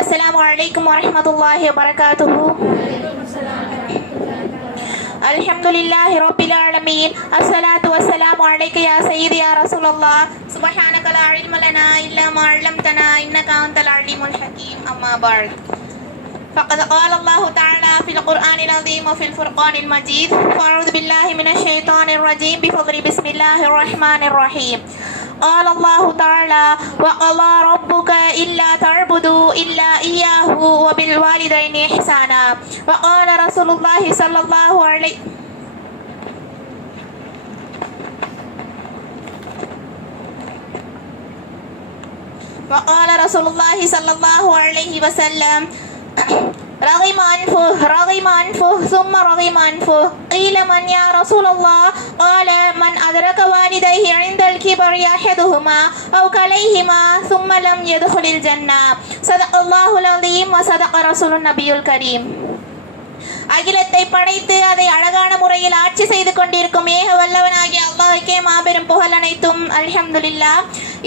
अस्सलामु अलैकुम वरहमतुल्लाहि वबरकातुहू। अल्हम्दुलिल्लाहि रब्बिल आलमीन। अस्सलातु वस्सलामु अलैका या सय्यदी या रसूलल्लाह। सुब्हानका ला इल्म लना इल्ला मा अल्लमतना इन्नका अंतल अलीमुल हकीम। अम्मा बाद। فقد قال الله تعالى في القرآن العظيم وفي الفرقان المجيد. فأعوذ بالله من الشيطان الرجيم بفضل بسم الله الرحمن الرحيم. قال الله تعالى وقضى ربك إلا تعبدوا إلا إياه وبالوالدين إحسانا. وقال رسول الله صلى الله عليه وقال رسول الله صلى الله عليه وسلم رغم أنفه ثم رغم أنفه. قيل من يا رسول الله؟ قال من أدرك والديه عند الكبر أحدهما أو كليهما ثم لم يدخل الجنة. صدق الله العظيم وصدق رسول النبي الكريم. அகிலத்தை படைத்து அதை அழகான முறையில் ஆட்சி செய்து கொண்டிருக்கும் ஏக வல்லவனாகிய அல்லாஹ்வுக்கே மாபெரும் புகழ் அனைத்தும். அல்ஹம்துலில்லாஹ்.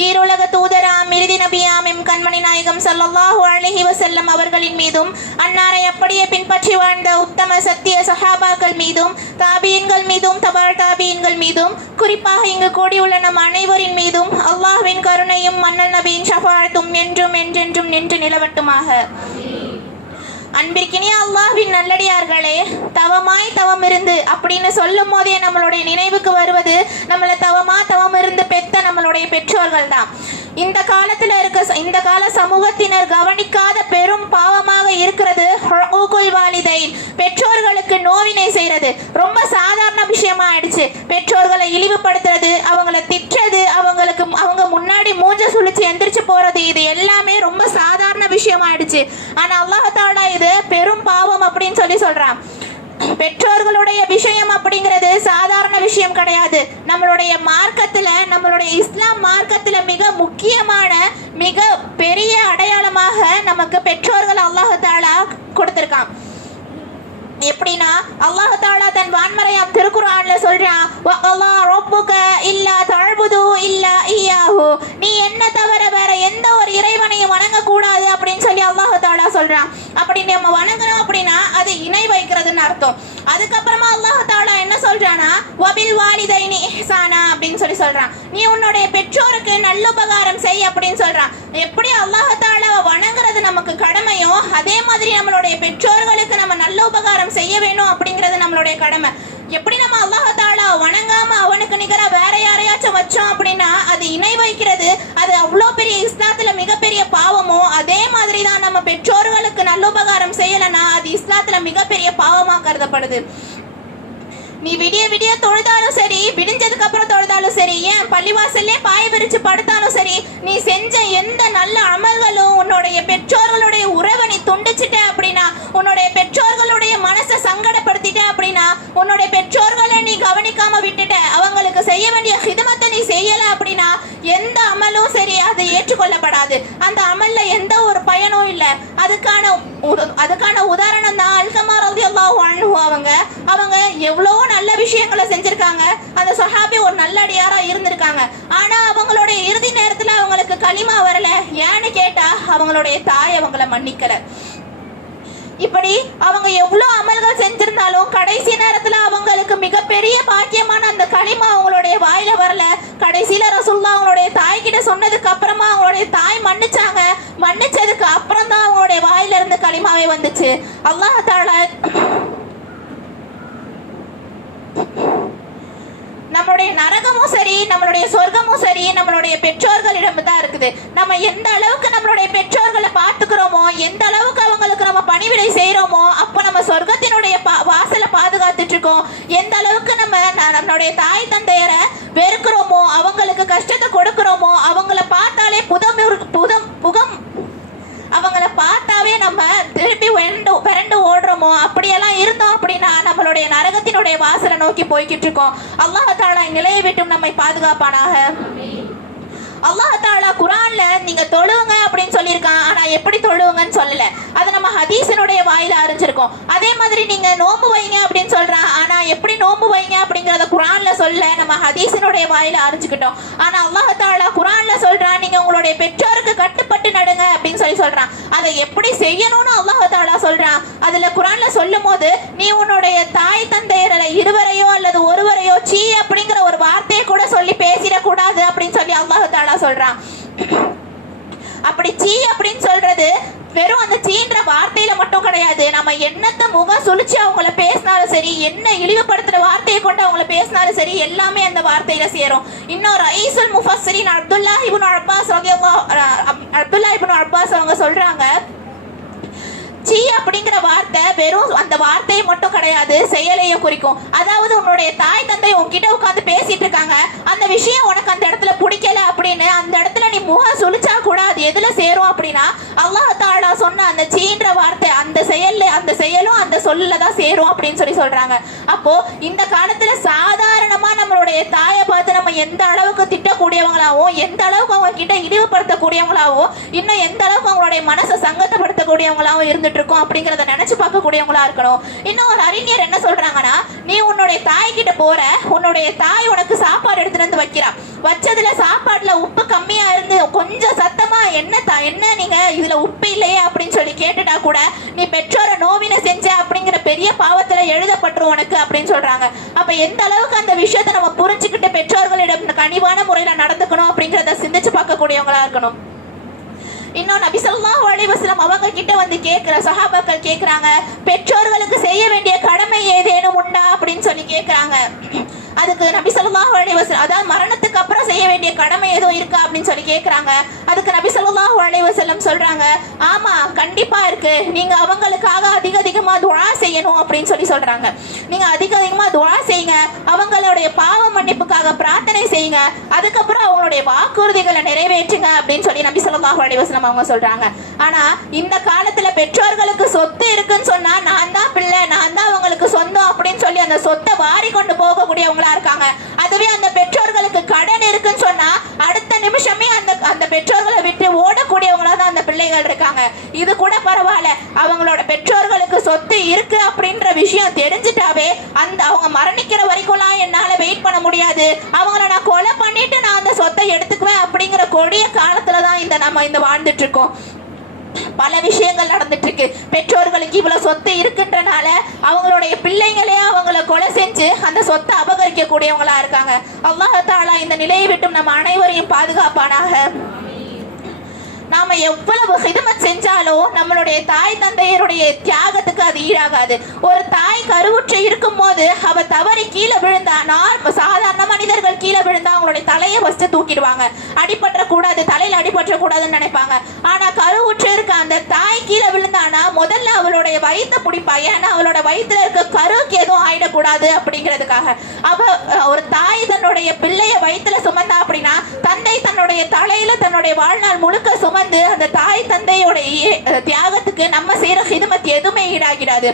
ஈருலக தூதராம் இறுதி நபியாம் எம் கண்மணி நாயகம் ஸல்லல்லாஹு அலைஹி வஸல்லம் அவர்களின் மீதும் அன்னாரை அப்படியே பின்பற்றி வாழ்ந்த உத்தம சத்திய சஹாபாக்கள் மீதும் தாபீன்கள் மீதும் தபர் தாபீன்கள் மீதும் குறிப்பாக இங்கு கூடியுள்ள நம் அனைவரின் மீதும் அல்லாஹ்வின் கருணையும் மன்னல் நபியின் ஷஃபாஅத்தும் என்றும் என்றென்றும் நின்று நிலவட்டுமாக. அன்பிற்கினிய அல்லாஹ்வின் நல்லடியார்களே, தவம் இருந்து அப்படின்னு சொல்லும் போதே நம்மளுடைய நினைவுக்கு வருவது நம்மளை தவம் இருந்து பெத்த நம்மளுடைய பெற்றோர்கள் தான். இந்த கால சமூகத்தினர் கவனிக்காத பெரும் பாவமாக இருக்கிறது ஹுகூகுல் வாலிதைன், பெற்றோர்களுக்கு நோவினை செய்யறது. ரொம்ப சாதாரண விஷயமா ஆயிடுச்சு. பெற்றோர்களை இழிவுபடுத்துறது, அவங்கள திட்டுறது, அவங்க முன்னாடி மூஞ்ச சுழிச்சு எந்திரிச்சு போறது, இது எல்லாமே ரொம்ப சாதாரண விஷயமா ஆயிடுச்சு. ஆனா அல்லாஹ் தஆலா இது பெரும் பாவம் அப்படின்னு சொல்றான். பெற்றோர்களுடைய விஷயம் அப்படிங்கிறது சாதாரண விஷயம் கிடையாது. நம்மளுடைய மார்க்கத்துல, நம்மளுடைய இஸ்லாம் மார்க்கத்துல மிக முக்கியமான மிக பெரிய அடையாளமாக நமக்கு பெற்றோர்கள் அல்லாஹ் தஆலா கொடுத்திருக்கான். எப்படின்னா அல்லாஹ் தஆலா தன் வான்மறையாம் திருக்குர்ஆன்ல சொல்றான் வஅல்லா ரப்புக இல்லா தஅபுது இல்லா இய்யாஹு, நீ என்ன தவிர வேற எந்த ஒரு இறைவனையும் வணங்க கூடாது அப்படின்னு சொல்லி அல்லாஹ் தஆலா சொல்றான். அப்படி நம்ம வணங்கணும் அப்படின்னா அது இணை வைக்கிறதுன்னு அர்த்தம். அதுக்கப்புறமா அல்லாஹ் தஆலா என்ன சொல்றானா வபில் வாலிதைனி இஹ்சானா அப்படின்னு சொல்றான். நீ உன்னுடைய பெற்றோருக்கு நல்லுபகாரம் செய் அப்படின்னு சொல்றான். எப்படி அல்லாஹ் தஆலா வணங்குறது நமக்கு கடமையோ அதே மாதிரி நம்மளுடைய பெற்றோர்களுக்கு நம்ம நல்ல உபகாரம் செய்ய வேணும் அப்படிங்கிறது நம்மளுடைய கடமை. எப்படி நம்ம அல்லாஹ் தஆலா வணங்காம அவனுக்கு நிகரா வேற யாரையாச்சும் வச்சோம் அப்படின்னா அது இணை வைக்கிறது, அது அவ்வளோ பெரிய இஸ்லாத்துல மிகப்பெரிய பாவமோ, அதே மாதிரி தான் நம்ம பெற்றோர்களுக்கு நல்லுபகாரம் செய்யலைன்னா அது இஸ்லாத்துல மிகப்பெரிய பாவமா கருதப்படுது. நீ விடிய தொழுதாலும் சரி, விடிஞ்சதுக்கு அப்புறம் தொழுதாலும் சரி, ஏன் பள்ளிவாசல்லே பாய் விரிச்சு படுத்தாலும் சரி, நீ செஞ்ச எந்த நல்ல அமல்களும் உன்னுடைய பெற்றோர்களுடைய உறவை நீ துண்டிச்சிட்ட அப்படின்னா, உன்னுடைய பெற்றோர்களுடைய மனசை சங்கடப்படுத்திட்ட அப்படின்னா, உன்னுடைய பெற்றோர்களை நீ கவனிக்காம விட்டுட்ட, அவங்களுக்கு செய்ய வேண்டிய ஹிதமத்தை நீ செய்யல அப்படின்னா எந்த அமலும் சரி அது ஏற்றுக்கொள்ளப்படாது. அந்த அமல்ல எந்த ஒரு பயனும் இல்லை. அதுக்கான உதாரணம் தான் அல்கமா ரலியல்லாஹு அன்ஹு. அவங்க எவ்வளவோ நல்ல விஷயங்களை செஞ்சிருக்காங்க. அந்த சஹாபி ஒரு நல்ல அடியாரா இருந்திருக்காங்க. ஆனா அவங்களுடைய இறுதி நேரத்துல அவங்களுக்கு கலிமா வரல. ஏன்னு கேட்டா அவங்களுடைய தாய் அவங்கள மன்னிக்கல. இப்படி அவங்க எவ்வளவு அமல்கள் செஞ்சிருந்தாலும் கடைசி நேரத்துல அவங்களுக்கு மிகப்பெரிய பாக்கியமான அந்த கலிமா அவங்களுடைய வாயில வரல. கடைசியில ரசூலுல்லாஹ் அவங்களுடைய தாய் கிட்ட சொன்னதுக்கு அப்புறமா அவங்களுடைய தாய் மன்னிச்சாங்க. மன்னிச்சதுக்கு அப்புறம் தான் அவங்களுடைய வாயில இருந்து கலிமாவே வந்துச்சு. அல்லாஹ் தஆலா நம்மளுடைய நரகமும் சரி, நம்மளுடைய சொர்க்கமும் சரி நம்மளுடைய பெற்றோர்களிடம் தான் இருக்குது. நம்ம எந்த அளவுக்கு நம்மளுடைய பெற்றோர்களை பார்த்துக்கிறோமோ, எந்த அளவுக்கு அவங்களுக்கு நம்ம பணிவிடை செய்யறோமோ, அப்போ நம்ம சொர்க்கத்தினுடைய வாசலை பாதுகாத்துட்டு இருக்கோம். எந்த அளவுக்கு நம்மளுடைய தாய் தந்தையரை வெறுக்கிறோமோ, அவங்களுக்கு கஷ்டத்தை கொடுக்கிறோமோ, அவங்கள பார்த்தாலே அவங்கள பார்த்தாவே நம்ம திருப்பி விரண்டு ஓடுறோமோ, அப்படியெல்லாம் இருந்தோம் அப்படின்னா நம்மளுடைய நரகத்தினுடைய வாசலை நோக்கி போய்கிட்டு இருக்கோம். அல்லாஹ் தஆலா நிலையை விட்டும் நம்மை பாதுகாப்பானாக. அல்லாஹ் தஆலா குர்ஆன்ல நீங்க தொழுவுங்க அப்படின்னு சொல்லியிருக்கான். ஆனா எப்படி தொழுவுங்கன்னு சொல்லல. அது நம்ம ஹதீஸினுடைய வாயில அறிஞ்சிருக்கோம். அதே மாதிரி நீங்க நோம்பு வைங்க அப்படின்னு சொல்றான். ஆனா எப்படி நோம்பு வைங்க அப்படிங்கறத குர்ஆன்ல சொல்ல, நம்ம ஹதீஸினுடைய வாயில அறிஞ்சுக்கிட்டோம். ஆனா அல்லாஹ் தஆலா குர்ஆன்ல சொல்றான், நீங்க உங்களுடைய பெற்றோருக்கு கட்டுப்பட்டு நடுங்க அப்படின்னு சொல்றான். அதை எப்படி செய்யணும்னு அல்லாஹ் தஆலா சொல்றான். அதுல குர்ஆன்ல சொல்லும் போது, நீ உன்னுடைய தாய் தந்தையர்ல இருவரையோ அல்லது ஒருவரையோ சீ அப்படிங்கிற ஒரு வார்த்தையை கூட சொல்லி பேசிடக்கூடாது அப்படின்னு சொல்லி அல்லாஹ் தஆலா சொல்றான். அப்படி சீ அப்படின்னு சொல்றது வெறும் அந்த சீன்ற வார்த்தையில மட்டும் கிடையாது. நம்ம என்னத்த முகம் சுழிச்சு அவங்கள பேசினாலும் சரி, என்ன இழிவுபடுத்துற வார்த்தையை கொண்டு அவங்கள பேசினாலும் சரி, எல்லாமே அந்த வார்த்தையில சேரும். இன்னொரு ரயீசுல் முஃபஸ்ஸிரீன் அப்துல்லாஹ் இப்னு அப்பாஸ் அவங்க சொல்றாங்க, சீ அப்படிங்கிற வார்த்தை வெறும் அந்த வார்த்தையை மட்டும் கிடையாது, செயலையும் குறிக்கும். அதாவது உன்னுடைய தாய் தந்தை உன்கிட்ட உட்காந்து பேசிட்டு இருக்காங்க, அந்த விஷயம் உனக்கு அந்த இடத்துல பிடிக்கல அப்படின்னு அந்த இடத்துல நீ முகம் சுழிச்சா கூட அது எதுல சேரும் அப்படின்னா அல்லாஹ் தஆலா சொன்ன அந்த சீன்ற வார்த்தை, அந்த செயலும் அந்த சொல்ல தான் சேரும் அப்படின்னு சொல்றாங்க. அப்போ இந்த காலத்துல சாதாரணமா நம்மளுடைய தாயை பார்த்து நம்ம எந்த அளவுக்கு திட்டக்கூடியவங்களாவும், எந்த அளவுக்கு அவங்க கிட்ட இழிவுபடுத்தக்கூடியவங்களாவும், இன்னும் எந்த அளவுக்கு அவங்களுடைய மனசை சங்கடப்படுத்தக்கூடியவங்களாவும் இருந்துட்டு இருக்கோம் அப்படிங்கறத நினைச்சு பார்க்கக்கூடியவங்களா இருக்கணும். இன்னும் ஒரு அறிஞர் என்ன சொல்றாங்கன்னா, நீ உன்னுடைய தாய் கிட்ட போற, உன்னுடைய தாய் உனக்கு சாப்பாடு எடுத்துட்டு வந்து வைக்கிறா, வச்சதுல சாப்பாடுல உப்பு கம்மியா இருந்து கொஞ்சம் சத்தமா என்ன நீங்க இதுல உப்பு இல்லையே அப்படின்னு சொல்லி கேட்டுட்டா கூட நீ பெற்றோரை நோவினை செஞ்ச அப்படிங்கிற பெரிய பாவத்துல எழுதப்பட்டுரும் உனக்கு அப்படின்னு சொல்றாங்க. அப்ப எந்த அளவுக்கு அந்த விஷயத்தை நம்ம புரிஞ்சுக்கிட்டு பெற்றோர்களிடம் கனிவான முறையில நடந்துக்கணும் அப்படிங்கறத சிந்திச்சு பார்க்கக்கூடியவங்களா இருக்கணும். இன்னும் நபி ஸல்லல்லாஹு அலைஹி வஸல்லம் அவங்க கிட்ட வந்து சஹாபாக்கள் கேக்குறாங்க, பெற்றோர்களுக்கு செய்ய வேண்டிய கடமை ஏதேனும் உண்டா அப்படின்னு சொல்லி கேக்குறாங்க. அதுக்கு நபி ஸல்லல்லாஹு அலைஹி வஸல்லம், அதாவது மரணத்துக்கு அப்புறம் செய்ய வேண்டிய கடமை எதுவும் இருக்கா அப்படின்னு சொல்லி கேக்குறாங்க. அதுக்கு நபி ஸல்லல்லாஹு அலைஹி வஸல்லம் சொல்றாங்க, ஆமா கண்டிப்பா இருக்கு, நீங்க அவங்களுக்காக அதிகமா துஆ செய்யணும் அப்படின்னு சொல்றாங்க. நீங்க அதிகமா துஆ செய்யுங்க, அவங்களுடைய பாவ மன்னிப்புக்காக பிரார்த்தனை செய்யுங்க, அதுக்கப்புறம் அவங்களுடைய வாக்குறுதிகளை நிறைவேற்றுங்க அப்படின்னு சொல்லி நபி ஸல்லல்லாஹு அலைஹி வஸல்லம் அவங்க சொல்றாங்க. ஆனா இந்த காலத்துல பெற்றோர்களுக்கு சொத்து இருக்குன்னு சொன்னா, நான் தான் பிள்ளை, நான் தான் அவங்களுக்கு சொந்தம் அப்படின்னு சொல்லி அந்த சொத்தை வாரி கொண்டு போகக்கூடியவங்களா இருக்காங்க. அதுவே அந்த பெற்றோர்களுக்கு கடன் இருக்குன்னு சொன்னா அடுத்த நிமிஷமே அந்த பெற்றோர்களை விட்டு ஓடக்கூடியவங்களா தான் அந்த பிள்ளைகள் இருக்காங்க. இது கூட பரவாயில்ல, அவங்களோட பெற்றோர்களுக்கு சொத்து இருக்கு அப்படின்ற விஷயம் தெரிஞ்சிட்டாவே அவங்க மரணிக்கிற வரைக்கும்லாம் என்னால வெயிட் பண்ண முடியாது, அவங்கள நான் கொலை பண்ணிட்டு நான் அந்த சொத்தை எடுத்துக்குவேன் அப்படிங்கிற கொடிய காலத்துலதான் நம்ம வாழ்ந்துட்டு இருக்கோம். பல விஷயங்கள் நடந்துட்டு இருக்கு. பெற்றோர்களுக்கு இவ்வளவு சொத்து இருக்குன்றனால அவங்களுடைய பிள்ளைங்களே அவங்கள கொலை செஞ்சு அந்த சொத்தை அபகரிக்க கூடியவங்களா இருக்காங்க. அல்லாஹ் தஆலா இந்த நிலையை விட்டு நம்ம அனைவரையும் பாதுகாப்பானாக. நாம எவ்வளவு ஹிதமத் செஞ்சாலும் நம்மளுடைய தாய் தந்தையருடைய தியாகத்துக்கு அது ஈடாகாது. ஒரு தாய் கருவுற்று இருக்கும் போது அவ தவறி கீழே விழுந்தா, சாதாரண மனிதர்கள் கீழே விழுந்தா அவங்களுடைய தலையை ஃபர்ஸ்ட் தூக்கிடுவாங்க, அடிபற்ற கூடாது, தலையில அடிபற்ற கூடாதுன்னு நினைப்பாங்க. ஆனா கருவுற்று இருக்க அந்த தாய் கீழே விழுந்தானா முதல்ல அவளுடைய வயிற்றை பிடிப்பா, ஏன்னா அவளோட வயிற்றுல இருக்க கருவுக்கு எதுவும் ஆயிடக்கூடாது அப்படிங்கிறதுக்காக. ஒரு தாய் தன்னுடைய பிள்ளைய வயிற்றுல சுமந்தா அப்படின்னா தந்தை தன்னுடைய தலையில தன்னுடைய வாழ்நாள் முழுக்க சுமந்து அந்த தாய் தந்தையோடைய தியாகத்துக்கு நம்ம செய்யற ஹிதமத் எதுவுமே ஈடாகிடாது.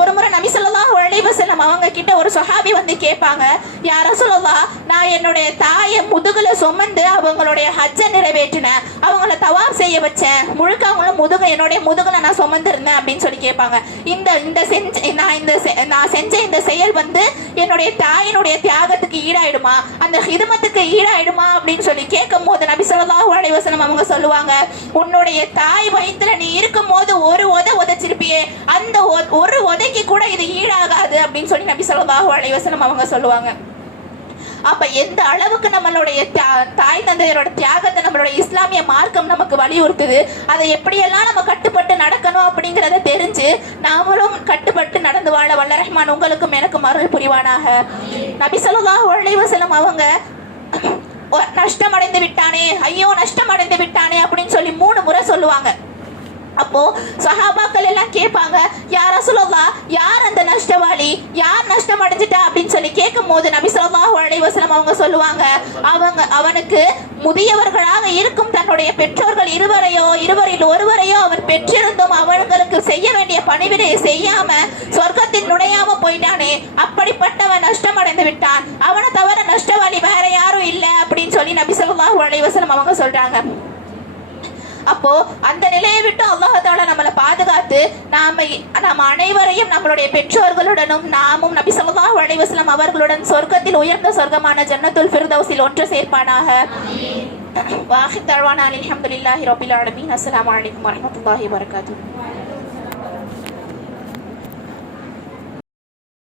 ஒரு முறை நபி ஸல்லல்லாஹு அலைஹி வஸல்லம் அவங்க கிட்ட ஒரு சஹாபி வந்து கேட்பாங்க, யா ரசூலல்லாஹ், நான் என்னுடைய தாயை முதுகுல சுமந்து அவங்களுடைய ஹஜ்ஜை நிறைவேற்றினேன், அவங்கள தவாப் செய்ய வச்சேன், முழுக்க அவங்களும் என்னுடைய முதுகுல நான் சுமந்திருந்தேன் அப்படின்னு சொல்லி கேட்பாங்க. நான் செஞ்ச இந்த செயல் என்னுடைய தாயினுடைய தியாகத்துக்கு ஈடாயிடுமா, அந்த ஹிதமத்துக்கு ஈடாயிடுமா அப்படின்னு சொல்லி கேட்கும் போது நபி ஸல்லல்லாஹு அலைஹி வஸல்லம் அவங்க சொல்லுவாங்க, உன்னுடைய தாய் வயிற்றுல நீ இருக்கும் போது ஒரு உதைச்சிருப்பியே, அந்த ஒரு உதைக்கு கூட இது ஈடாகாது அப்படின்னு சொல்லி நபி ஸல்லல்லாஹு அலைஹி வஸல்லம் அவங்க சொல்லுவாங்க. அப்ப எந்த அளவுக்கு நம்மளுடைய தாய் தந்தையரோட தியாகத்தை நம்மளுடைய இஸ்லாமிய மார்க்கம் நமக்கு வலியுறுத்துது, அதை எப்படியெல்லாம் நம்ம கட்டுப்பட்டு நடக்கணும் அப்படிங்கறத தெரிஞ்சு நாமளும் கட்டுப்பட்டு நடந்து வாழ வல்ல ரஹ்மான் உங்களுக்கும் எனக்கும் அருள் புரிவானாக. நபி ஸல்லல்லாஹு அலைஹி வஸல்லம் அவங்க நஷ்டம் அடைந்து விட்டானே, ஐயோ நஷ்டம் அடைந்து விட்டானே அப்படின்னு சொல்லி 3 முறை சொல்லுவாங்க. அப்போ சஹாபாக்கள் எல்லாம் கேட்பாங்க, யா ரசூலுல்லாஹ், யார் அந்த நஷ்டவாளி, யார் நஷ்டம் அடைஞ்சிட்டா அப்படின்னு சொல்லி கேட்கும் போது நபி ஸல்லல்லாஹு அலைஹி வஸல்லம் அவங்க சொல்லுவாங்க, அவனுக்கு முதியவர்களாக இருக்கும் தன்னுடைய பெற்றோர்கள் இருவரில் ஒருவரையோ அவன் பெற்றிருந்தும் அவர்களுக்கு செய்ய வேண்டிய பணிவிடையை செய்யாம சொர்க்கத்தில் நுழையாம போயிட்டானே, அப்படிப்பட்டவன் நஷ்டம் அடைந்து விட்டான், அவனை தவிர நஷ்டவாளி வேற யாரும் இல்லை அப்படின்னு சொல்லி நபி ஸல்லல்லாஹு அலைஹி வஸல்லம் அவங்க சொல்றாங்க. அப்போ அந்த நிலையை விட்டு அல்லாஹ் தஆலா நம்மளை பாதுகாத்து நாம் அனைவரையும் நம்மளுடைய பெற்றோர்களுடனும் நாமும் நபி ஸல்லல்லாஹு அலைஹி வஸல்லம் அவர்களுடன் சொர்க்கத்தில் உயர்ந்த சொர்க்கமான ஜன்னத்துல் ஃபிர்தௌஸில் ஒன்று சேர்ப்பானாக. வாஹித் தழ்வானா அல்ஹம்துலில்லாஹி ரப்பில் ஆலமீன். அஸ்ஸலாமு அலைக்கும் வரஹ்மத்துல்லாஹி வபரகாத்துஹு.